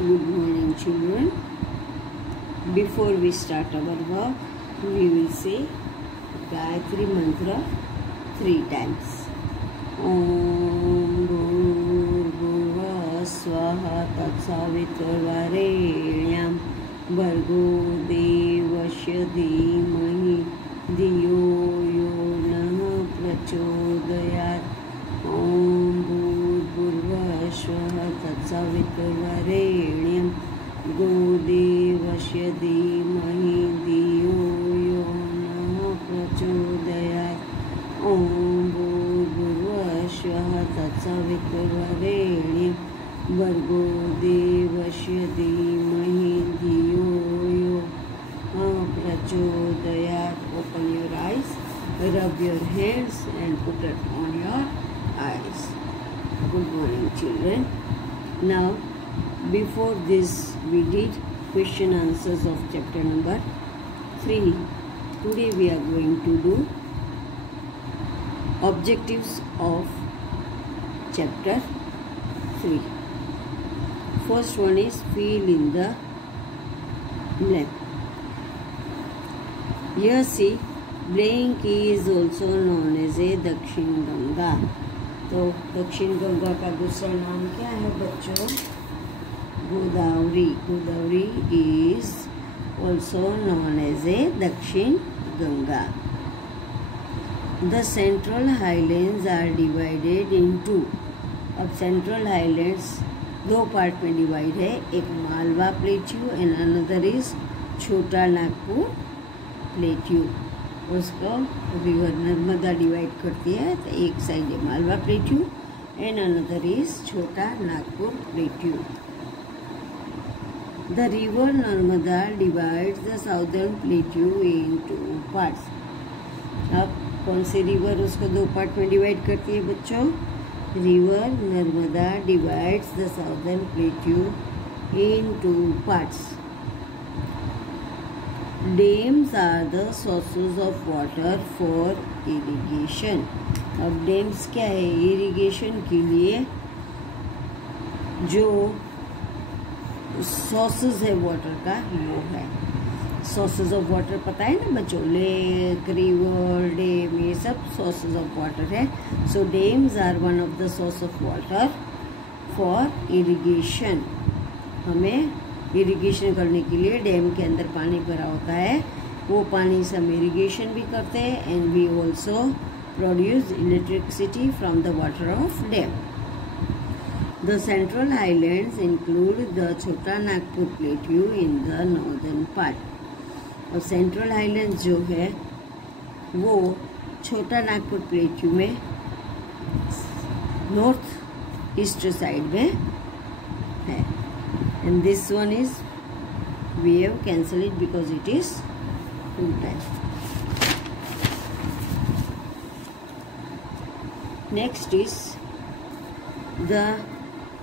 Good morning, children. Before we start our work, we will say Gayatri Mantra 3 times. Om Bhurvubhuva Swaha Tatsaviturvarenyam Bhargo Devasya Dhimahi Dhiyo Yo Nah Prachodayat. Om Bhurvubhuva Swaha Tatsaviturvarenyam Bhargo Devasya Dhimahi Dhiyo Yo Nah Prachodayat. Om Bhurvubhuva Tatsaviturvarenyam Bhargo Devasya Dhimahi Dhiyo Yo Nah Prachodayat. Open your eyes, rub your hands and put it on your eyes. Good morning, children. Now, before this we did question answers of chapter number 3. Today we are going to do objectives of chapter 3. First one is fill in the blank. Here see, blank is also known as a Dakshin Ganga. तो दक्षिण गंगा का दूसरा नाम क्या है बच्चों? Godavari. Godavari is also known as a Dakshin Ganga. The Central Highlands are divided into. अब central highlands दो पार्ट में डिवाइड है. एक Malwa plateau and another is Chota Nagpur plateau. उसको रिवर नर्मदा डिवाइड करती है. तो एक साइड है Malwa plateau and another is Chota Nagpur plateau. The river Narmada divides the southern plateau into parts. अब कौन सी रिवर उसको दो पार्ट में डिवाइड करती है बच्चों? River Narmada divides the southern plateau into parts. Dams are the sources of water for irrigation. अब dams क्या है? इरिगेशन के लिए जो सोर्सेज है वाटर का वो है. सोर्सेज ऑफ वाटर पता है ना बच्चों? लेक, रिवर, डैम, ये सब सोर्सेज ऑफ वाटर है. So dams are one of the source of water for irrigation. हमें इरिगेशन करने के लिए डैम के अंदर पानी भरा होता है. वो पानी से हम इरिगेशन भी करते हैं and we also produce electricity from the water of dam. The central highlands include the Chota Nagpur plateau in the northern part. और सेंट्रल हाईलैंड्स जो है वो छोटा नागपुर प्लेट्यू में नॉर्थ ईस्ट साइड में है. And this one is, we have cancelled it because it is 2 times. Next is the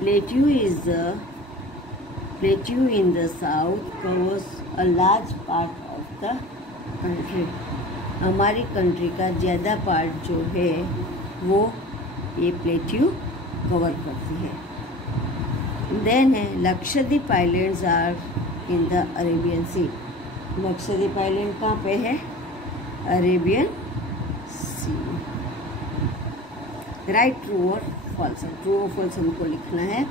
plateau in the south covers a large part of the country. हमारी country का ज़्यादा part जो है वो ये plateau cover करती है. Then Lakshadweep Islands are in the Arabian Sea. Lakshadweep island कहाँ पे है? Arabian sea. राइट ट्रू और फॉल्स. ट्रू और फॉल्स हमको लिखना है.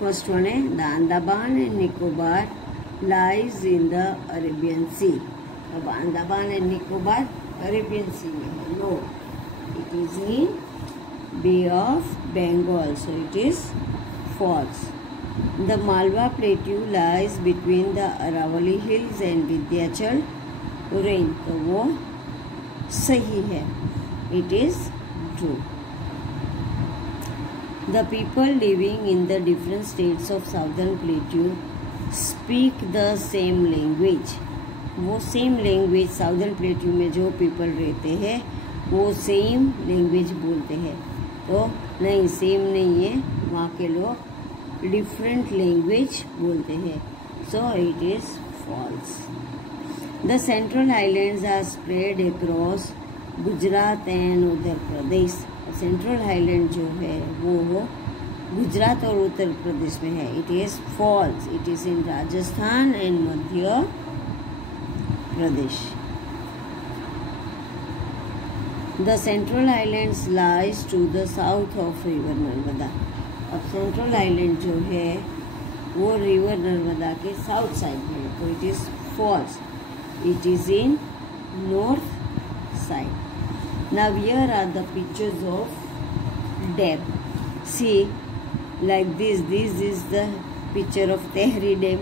फर्स्ट वन है the Andaman and Nicobar lies in the Arabian sea. अब Andaman and Nicobar Arabian sea में है. No, it is in bay of Bengal, so it is false. The Malwa Plateau lies between the Aravalli Hills and Vindhyachal range. तो वो सही है. It is true. The people living in the different states of Southern Plateau speak the same language. वो same language southern plateau में जो people रहते हैं वो सेम लैंग्वेज बोलते हैं. तो नहीं, सेम नहीं है. वहाँ के लोग डिफरेंट लैंग्वेज बोलते हैं. So it is false. The central highlands are spread across Gujarat and Uttar Pradesh. Central highland जो है वो गुजरात और उत्तर प्रदेश में है। It is false, it is in Rajasthan and Madhya Pradesh. The central islands lies to the south of river Narmada. अब central island जो है वो रिवर नर्मदा के साउथ साइड में है, तो it is false, it is in north side. Now here are the pictures of dam. See like this is the picture of Tehri dam,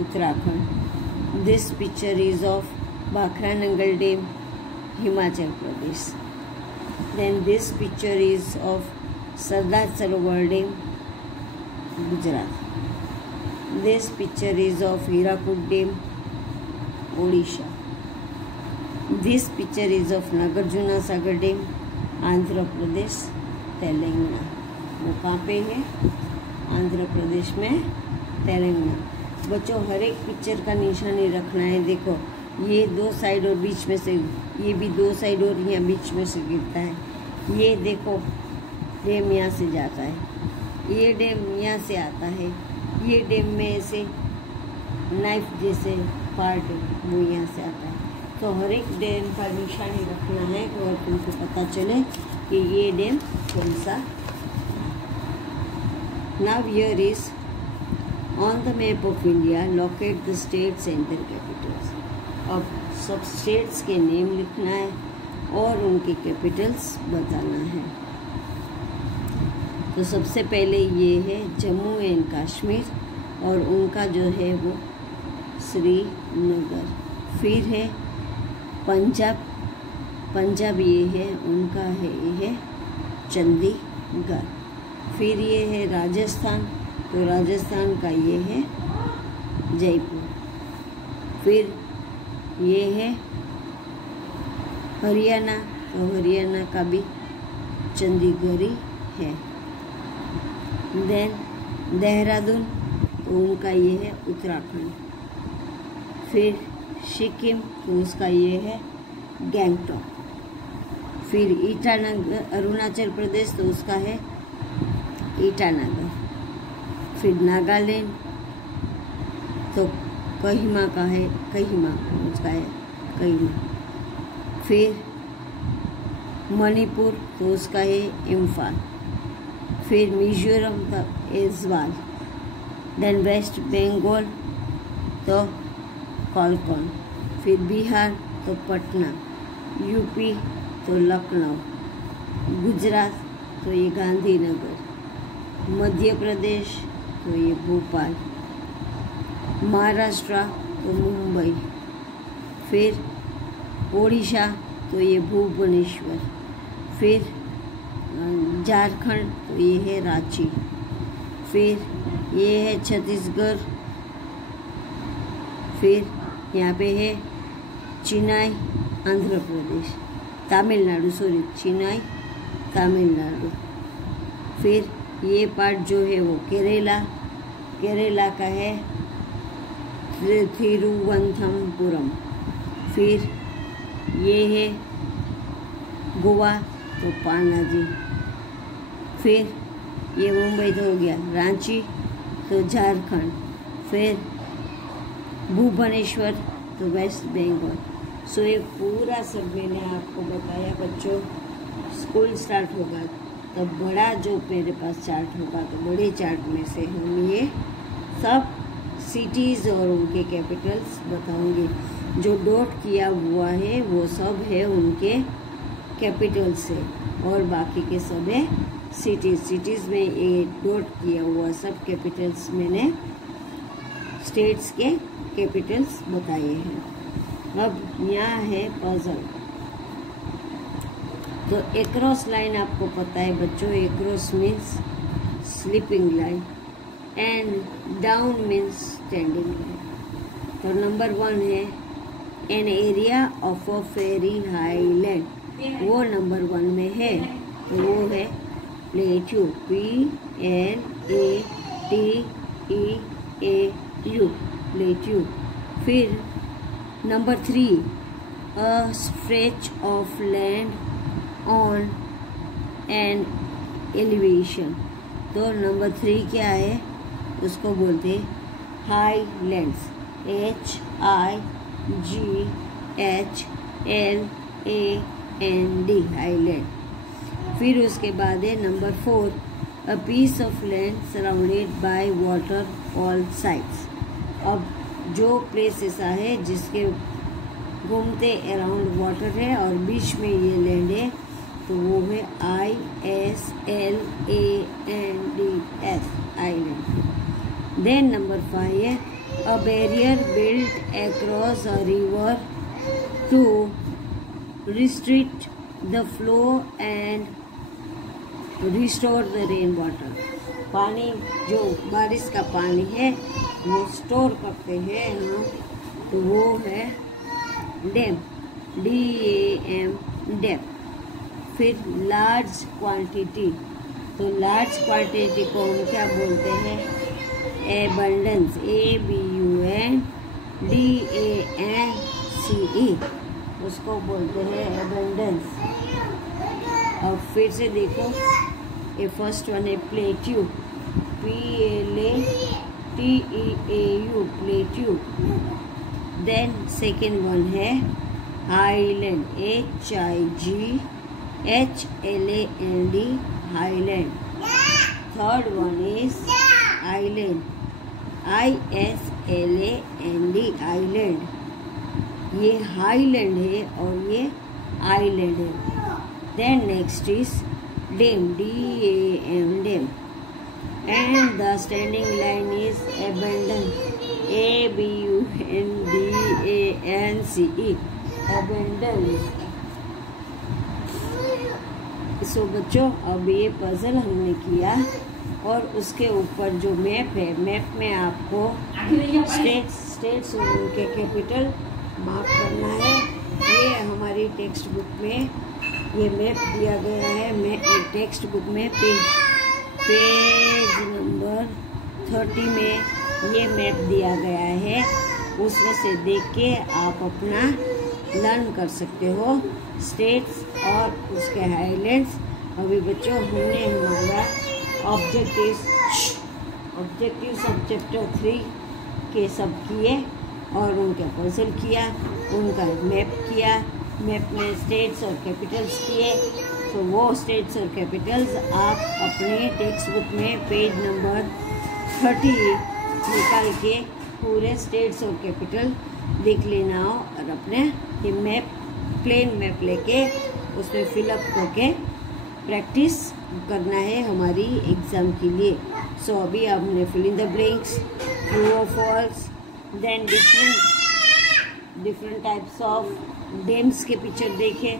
Uttarakhand. This picture is of Bhakra Nangal dam, Himachal Pradesh. Then this picture is of Sardar Sarovar Dam, Gujarat. This picture is of Hirakud Dam, Odisha. This picture is of Nagarjuna Sagar Dam, Andhra Pradesh, Telangana. वो कहाँ पे है? आंध्र प्रदेश में, तेलंगाना। बच्चों हर एक picture का निशानी रखना है। देखो ये दो साइड और बीच में से, ये भी दो साइड और यहाँ बीच में से गिरता है। ये देखो डैम यहाँ से जाता है, ये डैम यहाँ से आता है, ये डैम में ऐसे नाइफ जैसे पार्ट वो यहाँ से आता है। तो हर एक डैम का निशानी रखना है और तुमको पता चले कि ये डैम कौन सा। Now here is on the map of India locate the states and there Capitals. अब सब स्टेट्स के नेम लिखना है और उनके कैपिटल्स बताना है। तो सबसे पहले ये है जम्मू एंड कश्मीर और उनका जो है वो श्रीनगर। फिर है पंजाब, पंजाब ये है उनका है, ये है चंडीगढ़। फिर ये है राजस्थान, तो राजस्थान का ये है जयपुर। फिर ये है हरियाणा, तो हरियाणा का भी चंडीगढ़ है। देन देहरादून, तो उनका ये है उत्तराखंड। फिर सिक्किम, तो उसका ये है गैंगटॉक। फिर ईटानगर अरुणाचल प्रदेश, तो उसका है ईटानगर। फिर नागालैंड, तो कोहिमा का है, कोहिमा उसका है कोहिमा। फिर मणिपुर, तो उसका है इम्फाल। फिर मिजोरम का ऐज़वाल। देन वेस्ट बंगाल, तो कोलकाता। फिर बिहार, तो पटना। यूपी, तो लखनऊ। गुजरात, तो ये गांधीनगर। मध्य प्रदेश, तो ये भोपाल। महाराष्ट्र, तो मुंबई। फिर ओडिशा, तो ये भुवनेश्वर। फिर झारखंड, तो ये है रांची। फिर ये है छत्तीसगढ़। फिर यहाँ पे है चेन्नई, आंध्र प्रदेश, तमिलनाडु, सॉरी चेन्नई तमिलनाडु। फिर ये पार्ट जो है वो केरला, केरला का है तिरुवनंतपुरम। फिर ये है गोवा, तो पणजी। फिर ये मुंबई तो हो गया, रांची तो झारखंड। फिर भुवनेश्वर, तो वेस्ट बंगाल। सो ये पूरा सब मैंने आपको बताया। बच्चों स्कूल स्टार्ट होगा तब बड़ा जो मेरे पास चार्ट होगा, तो बड़े चार्ट में से हम ये सब सिटीज़ और उनके कैपिटल्स बताऊंगी। जो डॉट किया हुआ है वो सब है उनके कैपिटल से और बाकी के सब है सिटीज़ में ये डॉट किया हुआ सब कैपिटल्स मैंने स्टेट्स के कैपिटल्स बताए हैं। अब यहाँ है पजल। तो एक्रॉस लाइन आपको पता है बच्चों, across means sleeping line and down means standing line. तो नंबर 1 है an area of a very high land, वो नंबर 1 में है। तो वो है प्लेट्यू, PLATEAU, प्लेट्यू। फिर number 3 a stretch of land on an elevation, तो नंबर 3 क्या है, उसको बोलते हाईलैंड्स, HIGHLAND, हाईलैंड। फिर उसके बाद है number 4, a piece of land surrounded by water all sides. अब जो प्लेस ऐसा है जिसके घूमते अराउंड वाटर है और बीच में ये लैंड है, तो वो है ISLANDS, आइलैंड। देन नंबर 5 है a barrier built across a river to restrict the flow and restore the rain water. पानी जो बारिश का पानी है वो स्टोर करते हैं हम, तो वो है डैम, DAM, डैम। फिर लार्ज क्वांटिटी, तो लार्ज क्वांटिटी को हम क्या बोलते हैं, एबंडेंस, ABUNDANCE, उसको बोलते हैं एबंडेंस। अब फिर से देखो, ये फर्स्ट वन है plateau, PLATEAU, plateau. Then second one है highland, HIGHLAND, highland. Third one is island, ISLAND, island. ये हाईलैंड है और ये आइलैंड है। Then next is damn, DAM, dam. And the standing line is abundance, ABUNDANCE, abundance. सो बच्चों, अब ये puzzle हमने किया और उसके ऊपर जो मैप है, मैप में आपको स्टेट्स और उनके कैपिटल मार्क करना है। ये हमारी टेक्स्ट बुक में ये मैप दिया गया है। टेक्स्ट बुक में पेज नंबर 30 में ये मैप दिया गया है। उसमें से देख के आप अपना लर्न कर सकते हो स्टेट्स और उसके हाईलैंड्स। अभी बच्चों, हमने हमारा ऑब्जेक्टिव्स ऑफ चैप्टर 3 के सब किए और उनका पजल किया, उनका मैप किया, मैप में स्टेट्स और कैपिटल्स किए। तो वो स्टेट्स और कैपिटल्स आप अपने टेक्स्ट बुक में पेज नंबर 30 निकाल के पूरे स्टेट्स और कैपिटल देख लेना हो और अपने ये मैप, प्लेन मैप लेके उसमें फिलअप करके प्रैक्टिस करना है हमारी एग्ज़ाम के लिए। सो अभी हमने fill in the blanks, true और false, then different types of dams के पिक्चर देखे,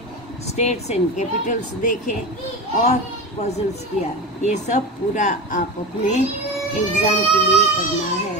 स्टेट्स एंड कैपिटल्स देखे और पजल्स किया। ये सब पूरा आप अपने एग्ज़ाम के लिए करना है।